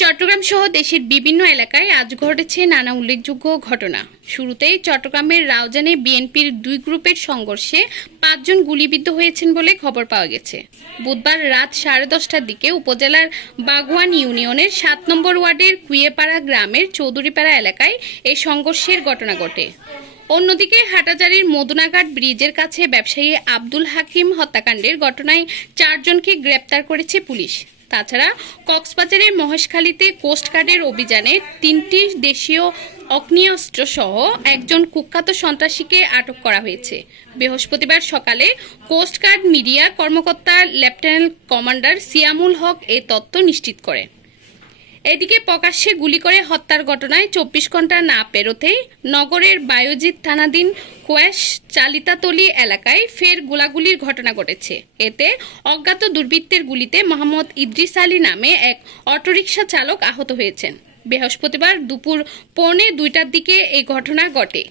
চট্টগ্রাম সহ দেশের বিভিন্ন এলাকায় আজ ঘটেছে নানা উল্লেখযোগ্য ঘটনা। শুরুতেই চট্টগ্রামের রাউজানে বিএনপির দুই গ্রুপের সংঘর্ষে ৫ জন গুলিবিদ্ধ হয়েছেন বলে খবর পাওয়া গেছে। বুধবার রাত 10:30টার দিকে উপজেলার বাগুয়ান ইউনিয়নের ৭ নম্বর ওয়ার্ডের কুইয়েপাড়া গ্রামের চৌধুরীপাড়া এলাকায় এই সংঘর্ষের ঘটনা ঘটে। অন্যদিকে হাটাজারির মদুনাঘাট ব্রিজের কাছে ব্যবসায়ী আব্দুল হাকিম হত্যাকাণ্ডের ঘটনায় ৪ জনকে গ্রেপ্তার করেছে পুলিশ। তাছাড়া কক্সবাজারের মহেশখালীতে কোস্টগার্ডের অভিযানে ৩টি দেশীয় অগ্নেয়াস্ত্র সহ একজন কুখ্যাত সন্ত্রাসীকে আটক করা হয়েছে। বৃহস্পতিবার সকালে কোস্টগার্ড মিডিয়া কর্মকর্তা লেফটেন্যান্ট কমান্ডার সিয়ামুল হক এ তথ্য নিশ্চিত করেন। এদিকে প্রকাশ্যে গুলি করে হত্যার ঘটনায় ২৪ ঘণ্টা না পেরোতেই নগরের বায়োজিৎ থানাধীন কোয়েশ চালিতাতলী এলাকায় ফের গোলাগুলির ঘটনা ঘটেছে। এতে অজ্ঞাত দুর্বৃত্তের গুলিতে মোহাম্মদ ইদ্রিস আলী নামে এক অটোরিকশা চালক আহত হয়েছেন। বৃহস্পতিবার দুপুর ১:২০টার দিকে এই ঘটনা ঘটে।